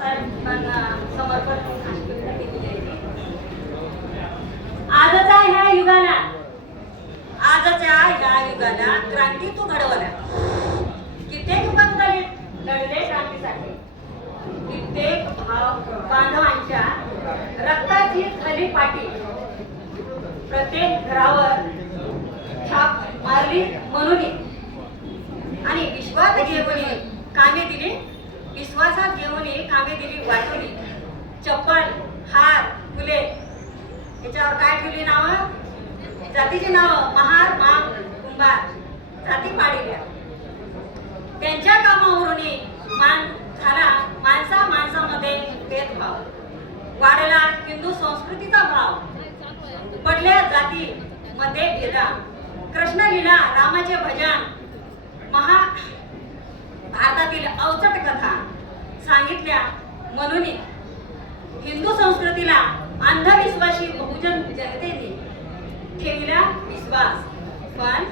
आजच्या ह्या युगाला क्रांती तू घडवल्या. कित्येक युगात लढले क्रांतीसाठी. कित्येक भाव बांधवांच्या रक्ताची झाली पाटी. प्रत्येक घरावर छाप मारली म्हणून आणि विश्वासात घेऊन कामे दिली वाटवली. चप्पल, हार, फुले याच्यावर काय ठेवली नावं? जातीची नावं महार, माम, कुंभार जाती पाडिल्या. त्यांच्या कामावरून मान झाला माणसामध्ये भेदभाव. वाढला हिंदू संस्कृतीचा भाव. पडल्या जाती मध्ये भेदा. कृष्ण लीला रामाचे भजन भारतातील अवचट कथा सांगितल्या म्हणून हिंदू संस्कृतीला अंधविश्वासी बहुजन जनतेने ठेवला विश्वास. पण